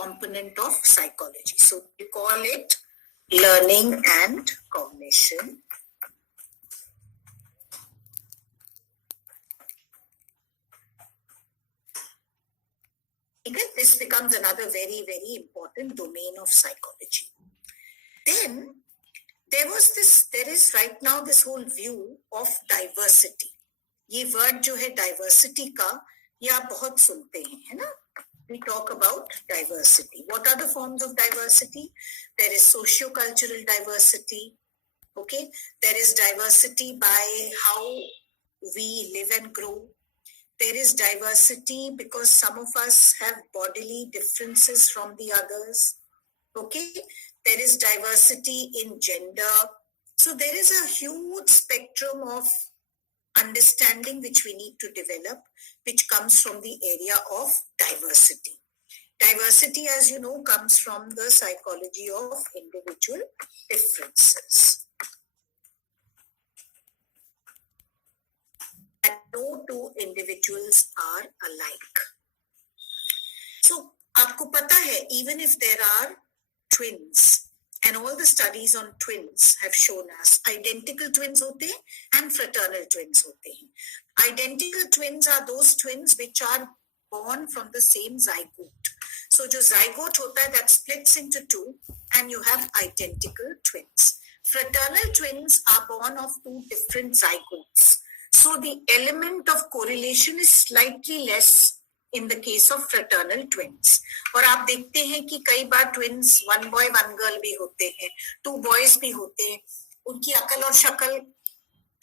component of psychology. So we call it learning and cognition. Okay, this becomes another very, very important domain of psychology. Then there is right now this whole view of diversity. ये word जो है diversity का, ये आप बहुत सुनते हैं, है ना? We talk about diversity. What are the forms of diversity? There is socio-cultural diversity. Okay, there is diversity by how we live and grow. There is diversity because some of us have bodily differences from the others. Okay, there is diversity in gender. So there is a huge spectrum of understanding which we need to develop, which comes from the area of diversity. Diversity, as you know, comes from the psychology of individual differences. And no two individuals are alike. So, आपको पता है, even if there are twins, and all the studies on twins have shown us identical twins होते हैं and fraternal twins होते हैं. Identical twins are those twins which are born from the same zygote. So जो zygote होता है that splits into two and you have identical twins. Fraternal twins are born of two different zygotes. So the element of correlation is slightly less in the case of fraternal twins. और आप देखते हैं कि कई बार twins one boy one girl भी होते हैं, two boys भी होते हैं, उनकी अकल और शक्ल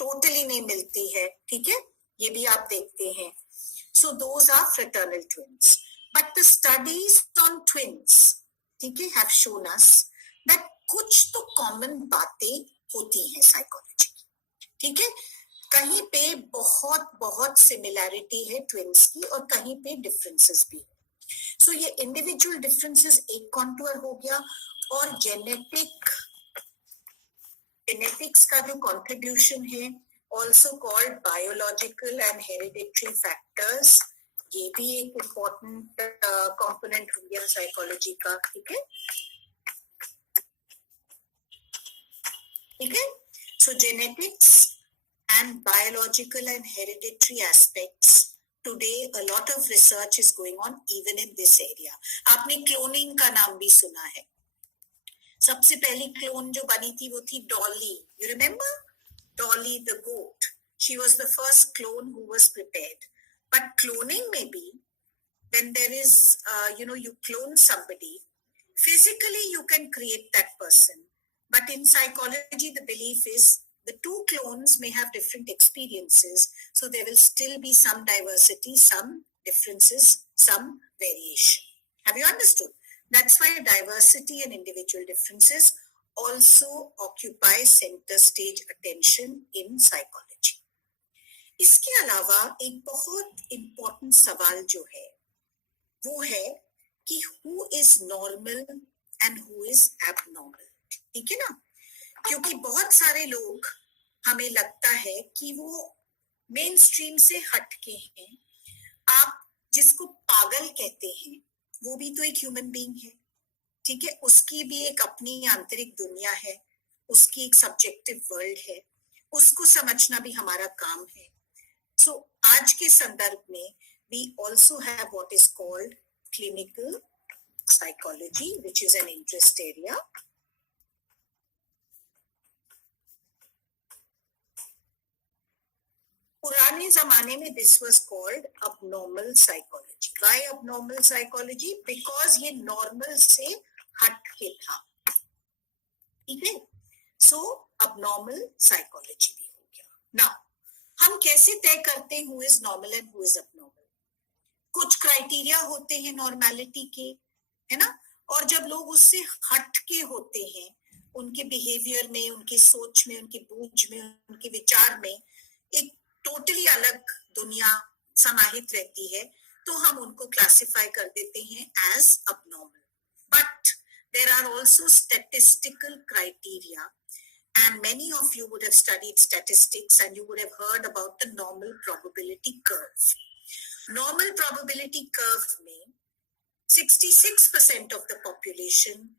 totally नहीं मिलती है, ठीक है? ये भी आप देखते हैं. So those are fraternal twins. But the studies on twins, ठीक है, have shown us that कुछ तो common बातें होती हैं psychology, ठीक है? कहीं पे बहुत बहुत सिमिलैरिटी है ट्विन्स की और कहीं पे डिफरेंसेस भी है. सो ये इंडिविजुअल डिफरेंसेस एक कॉन्टूर हो गया और जेनेटिक्स का जो कंट्रीब्यूशन है also called biological and hereditary factors, ये भी एक इम्पोर्टेंट कंपोनेंट हो गया साइकोलॉजी का. ठीक है, ठीक है. सो genetics and biological and hereditary aspects. Today, a lot of research is going on even in this area. आपने क्लोनिंग का नाम भी सुना है. सबसे पहली क्लोन जो बनी थी वो थी Dolly. You remember? Dolly the goat. She was the first clone who was prepared. But cloning may be when there is, you clone somebody. Physically, you can create that person. But in psychology, the belief is the two clones may have different experiences, so there will still be some diversity, some differences, some variation. Have you understood? That's why diversity and individual differences also occupy center stage attention in psychology. इसके अलावा एक बहुत important सवाल जो है, वो है कि who is normal and who is abnormal. ठीक है ना? क्योंकि बहुत सारे लोग हमें लगता है कि वो मेन स्ट्रीम से हटके हैं. आप जिसको पागल कहते हैं वो भी तो एक ह्यूमन बीइंग है, ठीक है? उसकी भी एक अपनी आंतरिक दुनिया है, उसकी एक सब्जेक्टिव वर्ल्ड है, उसको समझना भी हमारा काम है. सो आज के संदर्भ में we also have what is called clinical psychology, which is an interest area. पुराने जमाने में this was called abnormal psychology. Why abnormal psychology? Because ये normal से हट के था. ठीक है? So abnormal psychology भी हो गया. Now, हम कैसे तय करते हैं who is normal and who is abnormal? कुछ क्राइटेरिया होते हैं नॉर्मेलिटी के, है ना? और जब लोग उससे हट के होते हैं, उनके बिहेवियर में, उनकी सोच में, उनकी बूझ में, उनके विचार में एक टोटली अलग दुनिया समाहित रहती है, तो हम उनको क्लासिफाई कर देते हैं as abnormal. But there are also statistical criteria, and many of you would have studied statistics and you would have heard about the normal probability curve. Normal probability curve में 66% of the population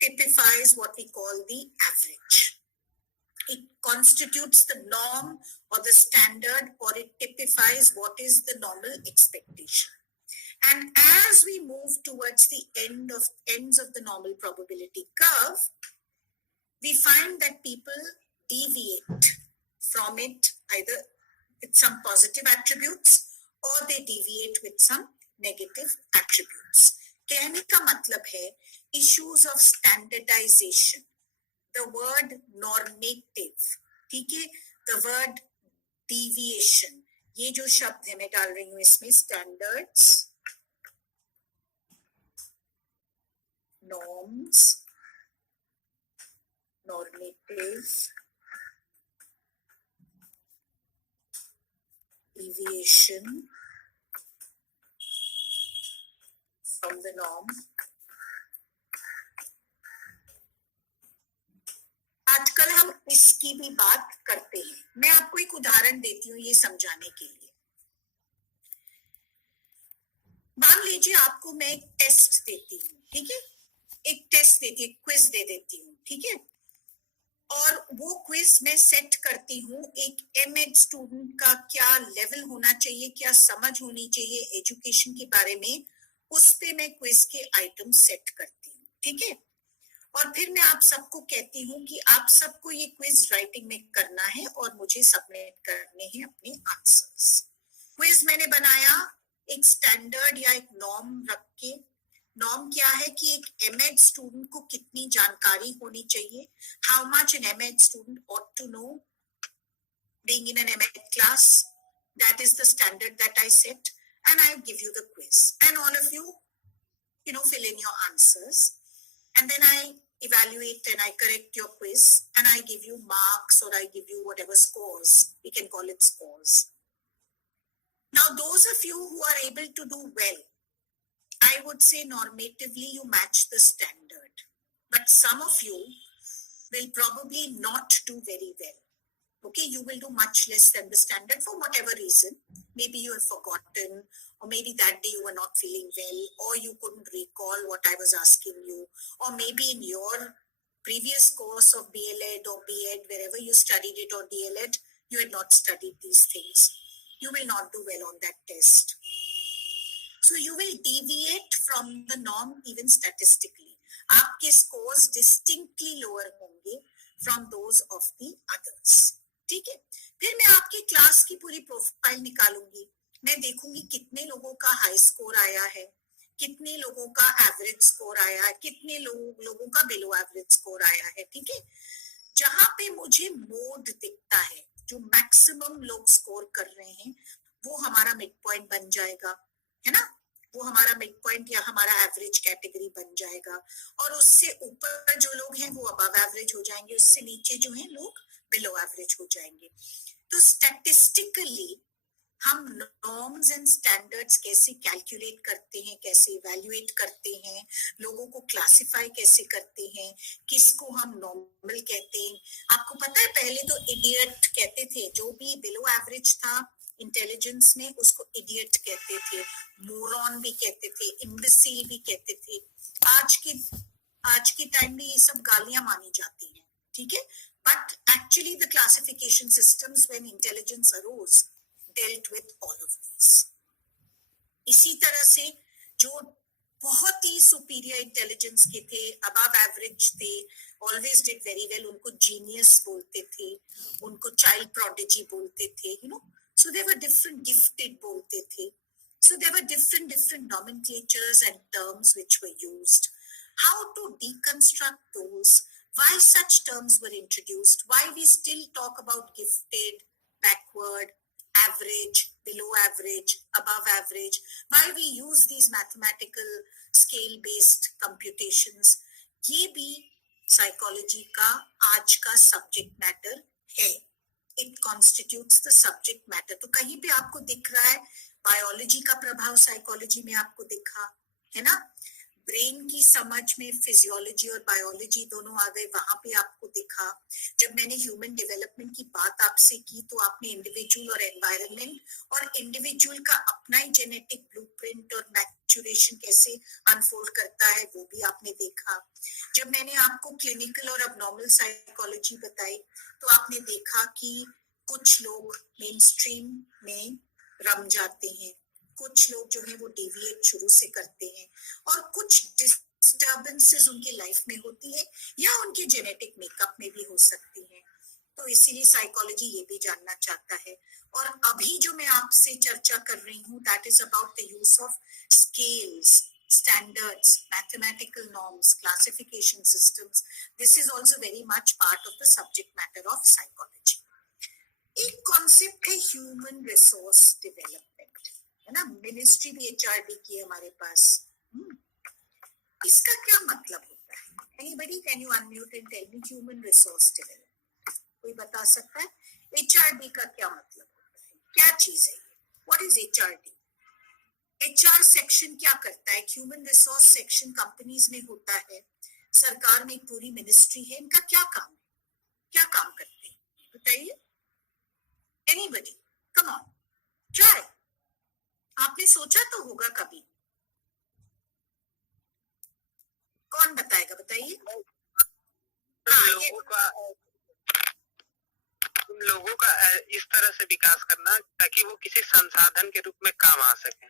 typifies what we call the average. It constitutes the norm or the standard, or it typifies what is the normal expectation. And as we move towards the ends of the normal probability curve, we find that people deviate from it either with some positive attributes or they deviate with some negative attributes. कहने का मतलब है issues of standardization, the word normative, ठीक है, the word deviation, ये जो शब्द है मैं डाल रही हूँ इसमें, standards, norms, normative, deviation from the norm. आजकल हम इसकी भी बात करते हैं. मैं आपको एक उदाहरण देती हूँ ये समझाने के लिए. मान लीजिए आपको मैं एक टेस्ट देती हूँ, ठीक है, एक टेस्ट देती हूँ, क्विज दे देती हूँ, ठीक है, और वो क्विज में सेट करती हूँ एक एमएड स्टूडेंट का क्या लेवल होना चाहिए, क्या समझ होनी चाहिए एजुकेशन के बारे में, उस पे मैं क्विज के आइटम सेट करती हूँ, ठीक है, और फिर मैं आप सबको कहती हूँ कि आप सबको ये क्विज राइटिंग में करना है और मुझे सबमिट करने हैं अपने आंसर्स. क्विज मैंने बनाया एक स्टैंडर्ड या एक नॉर्म रख के. नॉर्म क्या है कि एक एमएड स्टूडेंट को कितनी जानकारी होनी चाहिए, how much an MEd student ought to know being in an MEd class. That is the standard that I set, and I give you the quiz, and all of you fill in your answers, and then I evaluate and I correct your quiz, and I give you marks or I give you whatever scores. We can call it scores. Now, those of you who are able to do well, I would say normatively you match the standard. But some of you will probably not do very well. Okay, you will do much less than the standard for whatever reason. Maybe you have forgotten, or maybe that day you were not feeling well, or you couldn't recall what I was asking you, or maybe in your previous course of BLEd or BEd, wherever you studied it, or DLEd, you had not studied these things. You will not do well on that test. So you will deviate from the norm even statistically. आपके scores distinctly lower होंगे from those of the others. ठीक है, फिर मैं आपकी क्लास की पूरी प्रोफाइल निकालूंगी. मैं देखूंगी कितने लोगों का हाई स्कोर आया है, कितने लोगों का एवरेज स्कोर आया है, कितने लोगों का बिलो एवरेज स्कोर आया है. ठीक है, जहां पे मुझे मोड दिखता है, जो मैक्सिमम लोग स्कोर कर रहे हैं, वो हमारा मिड पॉइंट बन जाएगा, है ना, वो हमारा मिड पॉइंट या हमारा एवरेज कैटेगरी बन जाएगा. और उससे ऊपर जो लोग हैं वो अबव एवरेज हो जाएंगे, उससे नीचे जो हैं लोग बिलो एवरेज हो जाएंगे. तो स्टैटिस्टिकली हम नॉर्म्स एंड स्टैंडर्ड्स कैसे कैलकुलेट करते हैं, कैसे इवैल्यूएट करते हैं, लोगों को क्लासिफाई कैसे करते हैं, किसको हम नॉर्मल कहते हैं. आपको पता है पहले तो इडियट कहते थे, जो भी बिलो एवरेज था इंटेलिजेंस में उसको इडियट कहते थे, मोरॉन भी कहते थे, इम्बिसिल भी कहते थे. आज के टाइम में ये सब गालियां मानी जाती हैं. ठीक है, but actually the classification systems when intelligence arose dealt with all of these. इसी तरह से जो बहुत ही सुपीरियर इंटेलिजेंस के थे, अबव एवरेज थे, ऑलवेज डिड वेरी वेल, उनको जीनियस बोलते थे, उनको चाइल्ड प्रोडिजी बोलते थे, so they were different, gifted बोलते थे. So there were different nomenclatures and terms which were used. How to deconstruct those, why such terms were introduced, why we still talk about gifted, backward, average, below average, above average, why we use these mathematical scale based computations, ये भी psychology का आज का subject matter है. It constitutes the subject matter. तो कहीं पे आपको दिख रहा है biology का प्रभाव psychology में आपको दिखा है ना, ब्रेन की समझ में फिजियोलॉजी और बायोलॉजी दोनों आ गए, वहां पे आपको दिखा। जब मैंने ह्यूमन डेवलपमेंट की बात आपसे की तो आपने इंडिविजुअल और एनवायरनमेंट और इंडिविजुअल का अपना ही जेनेटिक ब्लूप्रिंट और मैच्योरेशन कैसे अनफोल्ड करता है वो भी आपने देखा। जब मैंने आपको क्लिनिकल और अबनॉर्मल साइकोलॉजी बताई तो आपने देखा कि कुछ लोग मेन स्ट्रीम में रम जाते हैं, कुछ लोग जो है वो डेविएट शुरू से करते हैं, और कुछ डिस्टर्बेंसेस उनके लाइफ में होती है या उनके जेनेटिक मेकअप में भी हो सकती है। तो इसीलिए साइकोलॉजी ये भी जानना चाहता है। और अभी जो मैं आपसे चर्चा कर रही हूँ that is about the use of scales, standards, mathematical norms, classification systems. This is also very much part of the subject matter of psychology. एक कॉन्सेप्ट है ह्यूमन रिसोर्स डेवलपमेंट, है ना, मिनिस्ट्री भी एचआरडी की है हमारे पास। इसका क्या मतलब होता है? Anybody can you unmute and tell me human resource development? कोई बता सकता है एचआरडी का क्या मतलब होता है? क्या चीज है ये? What is HRD? HR section क्या करता है? ह्यूमन रिसोर्स सेक्शन कंपनीज में होता है, सरकार में एक पूरी मिनिस्ट्री है, इनका क्या काम है, क्या काम करते हैं बताइए? Anybody come on try. आपने सोचा तो होगा कभी, कौन बताएगा बताइए? लोगों का इस तरह से विकास करना ताकि वो किसी संसाधन के रूप में काम आ सके।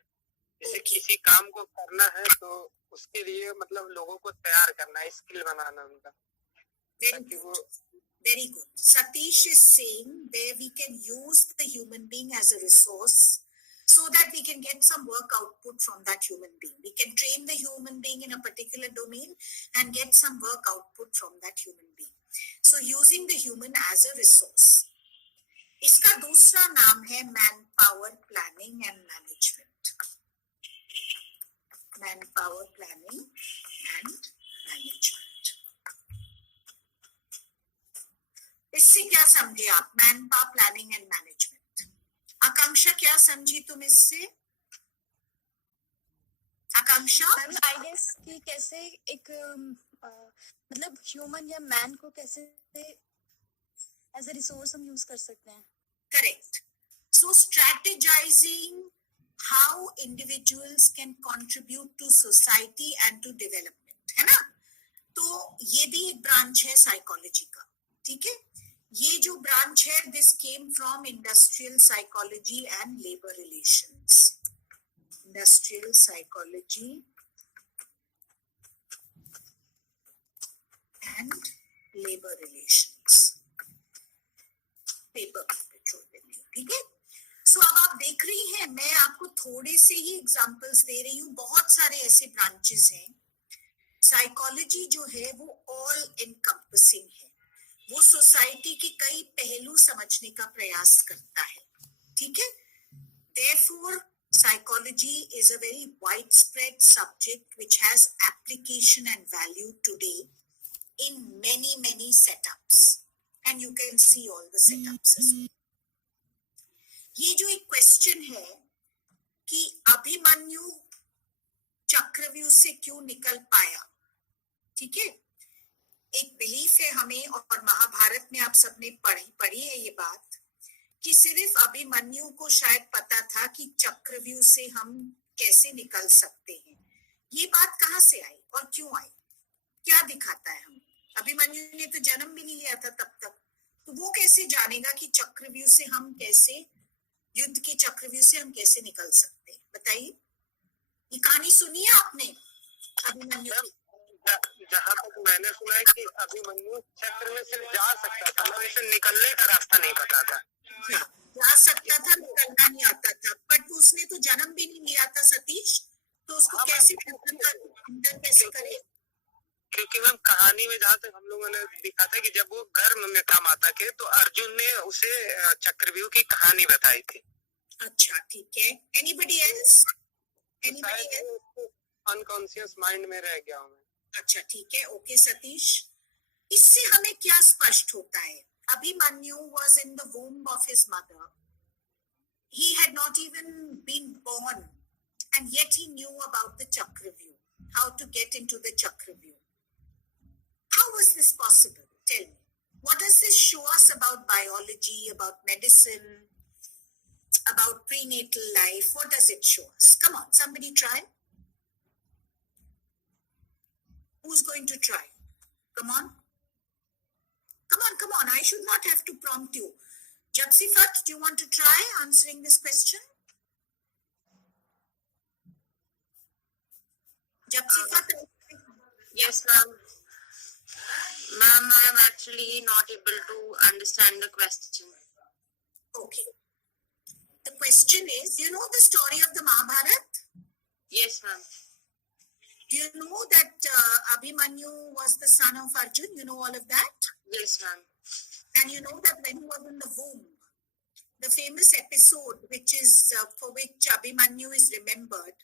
जैसे किसी काम को करना है तो उसके लिए मतलब लोगों को तैयार करना, स्किल बनाना उनका। Very good. Satish is saying there we can use the human being as a resource so that we can get some work output from that human being. We can train the human being in a particular domain and get some work output from that human being. So using the human as a resource. इसका दूसरा नाम है manpower planning and management. Manpower planning and management. इससे क्या समझे आप? Manpower planning and management. Akanksha क्या समझी तुम इससे? आकांक्षा, आई गेस कि कैसे एक मतलब ह्यूमन या मैन को कैसे एज अ रिसोर्स हम यूज कर सकते हैं। Correct. So strategizing how individuals can contribute to society and to development, है ना? तो ये भी एक ब्रांच है साइकोलॉजी का, ठीक है? ये जो ब्रांच है this came from industrial psychology and labour relations. Industrial psychology and labour relations. Paper पे छोड़ देती हूँ, ठीक है? सो अब आप देख रही हैं मैं आपको थोड़े से ही एग्जांपल्स दे रही हूँ, बहुत सारे ऐसे ब्रांचेस हैं। साइकोलॉजी जो है वो ऑल एनकम्पसिंग है, वो सोसाइटी के कई पहलू समझने का प्रयास करता है, ठीक है? Therefore, psychology is a very widespread subject which has application and value today in many setups, and you can see all the setups as well. ये जो एक क्वेश्चन है कि अभिमन्यु चक्रव्यूह से क्यों निकल पाया, ठीक है? एक बिलीफ है हमें, और महाभारत में आप सबने पढ़ी है ये बात, कि सिर्फ अभिमन्यु को शायद पता था कि चक्रव्यूह से हम कैसे निकल सकते हैं। ये बात कहाँ से आई और क्यों आई? क्या दिखाता है हमें? अभिमन्यु ने तो जन्म भी नहीं लिया था तब तक, तो वो कैसे जानेगा कि चक्रव्यूह से हम कैसे, युद्ध के चक्रव्यूह से हम कैसे निकल सकते हैं? बताइए। ये कहानी सुनी है आपने अभिमन्यु की? जहाँ तक मैंने सुना है कि अभिमन्यु चक्र में सिर्फ जा सकता था, मतलब इसे निकलने का रास्ता नहीं पता था। जा सकता था, निकलना नहीं आता था, बट उसने तो जन्म भी नहीं लिया था सतीश, तो उसको कैसे कैसे करे? क्योंकि मैम कहानी में जहाँ तक हम लोगों ने दिखा था कि जब वो गर्भ में था माता के, तो अर्जुन ने उसे चक्रव्यूह की कहानी बताई थी। अच्छा ठीक है। Anybody else? Anybody else? Unconscious mind में रह गया हूँ। अच्छा ठीक है, ओके सतीश। इससे हमें क्या स्पष्ट होता है? Abhimanyu was in the womb of his mother. He had not even been born, and yet he knew about the Chakravyuh. how to get into the Chakravyuh. How was this possible? Tell me. What does this show us about biology, about medicine, about prenatal life? What does it show us? Come on, somebody try. Who's going to try? Come on. Come on, come on. I should not have to prompt you. Japsifat, do you want to try answering this question? Japsifat? Yes, ma'am. Ma'am, I am actually not able to understand the question. Okay. The question is, you know the story of the Mahabharata? Yes, ma'am. Do you know that Abhimanyu was the son of Arjun? You know all of that? Yes, ma'am. And you know that when he was in the womb, the famous episode, which is for which Abhimanyu is remembered,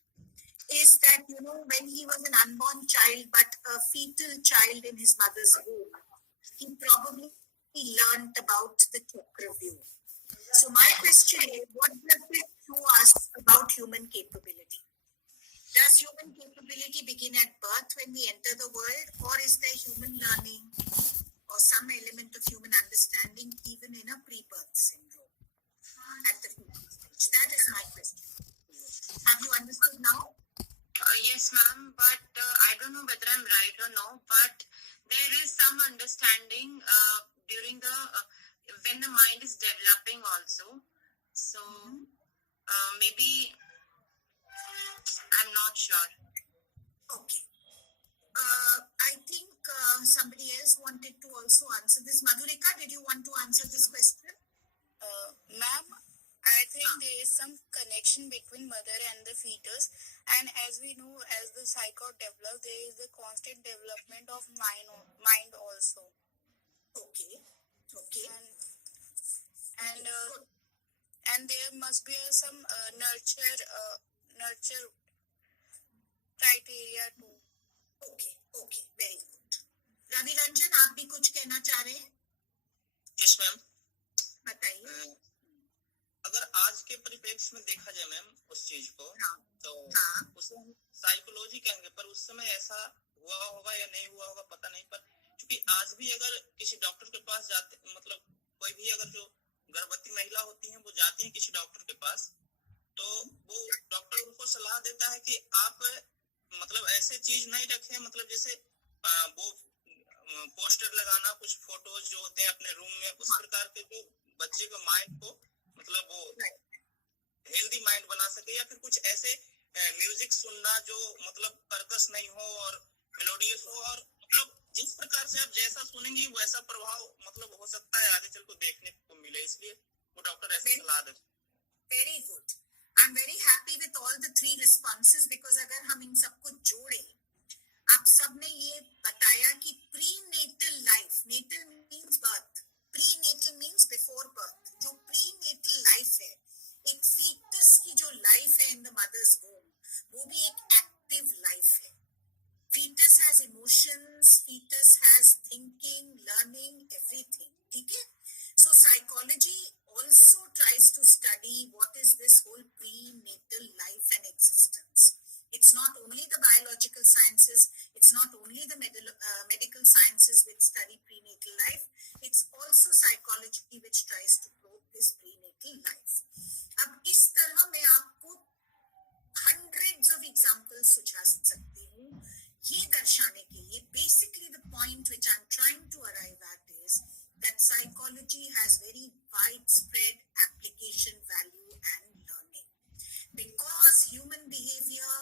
is that, you know, when he was an unborn child, but a fetal child in his mother's womb, he probably learned about the Chakravyuh. So my question is, what does it show us about human capability? Does human capability begin at birth when we enter the world, or is there human learning or some element of human understanding even in a pre-birth syndrome at the fetal stage? That is my question. Have you understood now? Yes, ma'am, but I don't know whether I'm right or no, but there is some understanding during the when the mind is developing also. So maybe I'm not sure. Okay. I think somebody else wanted to also answer this. Madhurika, did you want to answer this question? Ma'am, I think there is some connection between mother and the fetus, and as we know, as the psycho develops, there is the constant development of mind also. Okay. Okay. And there must be some nurture criteria too. Okay. Okay. Very good. Ravi Ranjan, आप भी कुछ कहना चाह रहे हैं? Yes ma'am, बताइए. अगर आज के परिप्रेक्ष्य में देखा जाए मैम उस चीज को, तो उसे हम साइकोलॉजी कहेंगे, पर उस समय ऐसा हुआ होगा या नहीं हुआ होगा पता नहीं, पर क्योंकि आज भी अगर किसी डॉक्टर के पास जाते, मतलब कोई भी अगर जो गर्भवती महिला होती हैं वो जाती हैं किसी डॉक्टर के पास, तो वो डॉक्टर उनको सलाह देता है कि आप मतलब ऐसे चीज नहीं रखें, मतलब जैसे वो पोस्टर लगाना, कुछ फोटोज जो होते हैं अपने रूम में, उस प्रकार के जो बच्चे के माइंड को मतलब वो हेल्दी माइंड बना सके, या फिर कुछ ऐसे म्यूजिक सुनना जो मतलब कर्कश नहीं हो और मेलोडियस हो, और मतलब जिस प्रकार से आप जैसा सुनेंगे वैसा प्रभाव मतलब हो सकता है आगे चल को देखने को मिले, इसलिए वो डॉक्टर ऐसे सलाह देते. Very good. I'm very happy with all the three responses because अगर हम इन सबको जोड़े, आप सबने ये बताया कि prenatal life, natal means birth, prenatal means before birth, जो prenatal life है, एक fetus की जो life है in the mother's womb, वो भी एक active life है. Fetus has emotions, fetus has thinking, learning, everything. ठीक है? So psychology also tries to study what is this whole prenatal life and existence. It's not only the biological sciences, it's not only the medical sciences which study prenatal life, it's also psychology which tries to probe this prenatal life. अब इस तरह मैं आपको hundreds of examples सुझा सकती हूँ, ये दर्शाने के लिए basically the point which I'm trying to arrive at is that psychology has very widespread application value and learning. Because human behavior,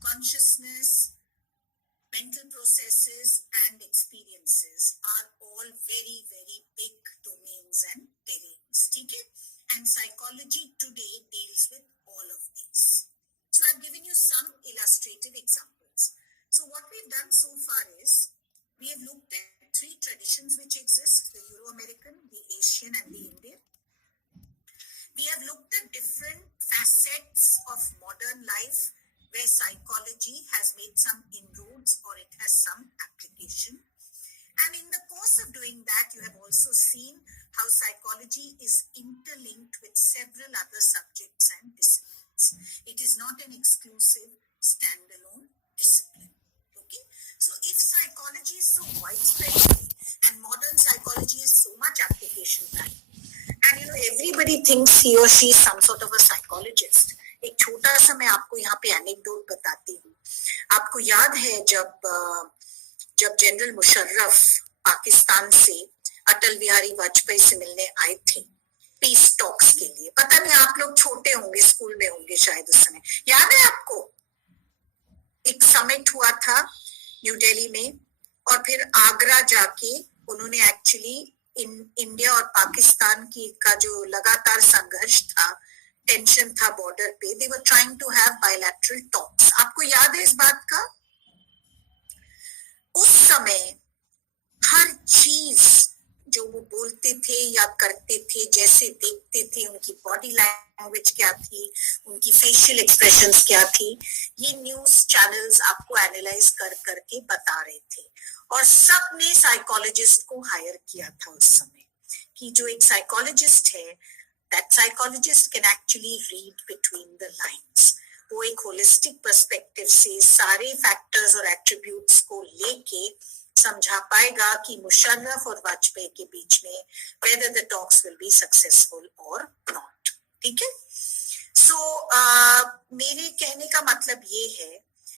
consciousness, mental processes and experiences are all very, very big domains and terrains. Okay? And psychology today deals with all of these. So I've given you some illustrative examples. So what we've done so far is we have looked at three traditions which exist, the Euro-American, the Asian and the Indian. We have looked at different facets of modern life where psychology has made some inroads or it has some application. And in the course of doing that, you have also seen how psychology is interlinked with several other subjects and disciplines. It is not an exclusive standalone discipline. everybody thinks he or she is some sort of a psychologist. एक छोटा सा मैं आपको यहाँ पे एनेक्डोट बताती हूँ. आपको याद है जब जनरल मुशर्रफ पाकिस्तान से अटल बिहारी वाजपेयी से मिलने आए थे पीस टॉक्स के लिए. पता नहीं आप लोग छोटे होंगे, स्कूल में होंगे शायद उस समय. याद है आपको? एक समिट हुआ था न्यू दिल्ली में और फिर आगरा जाके उन्होंने एक्चुअली इंडिया और पाकिस्तान की का जो लगातार संघर्ष था, टेंशन था बॉर्डर पे, they were trying to have bilateral talks. आपको याद है इस बात का? उस समय हर चीज जो वो बोलते थे या करते थे, जैसे देखते थे, उनकी बॉडी लैंग्वेज क्या थी, उनकी फेशियल एक्सप्रेशंस क्या थी, ये न्यूज चैनल्स आपको एनालाइज कर करके बता रहे थे. और सबने साइकोलॉजिस्ट को हायर किया था उस समय कि जो एक साइकोलॉजिस्ट है, that psychologist can actually read between the lines. वो एक होलिस्टिक पर्सपेक्टिव से सारे फैक्टर्स और एट्रीब्यूट्स को लेके समझा पाएगा कि मुशर्रफ और वाजपेयी के बीच में whether the talks will be successful or not. ठीक है? सो मेरे कहने का मतलब ये है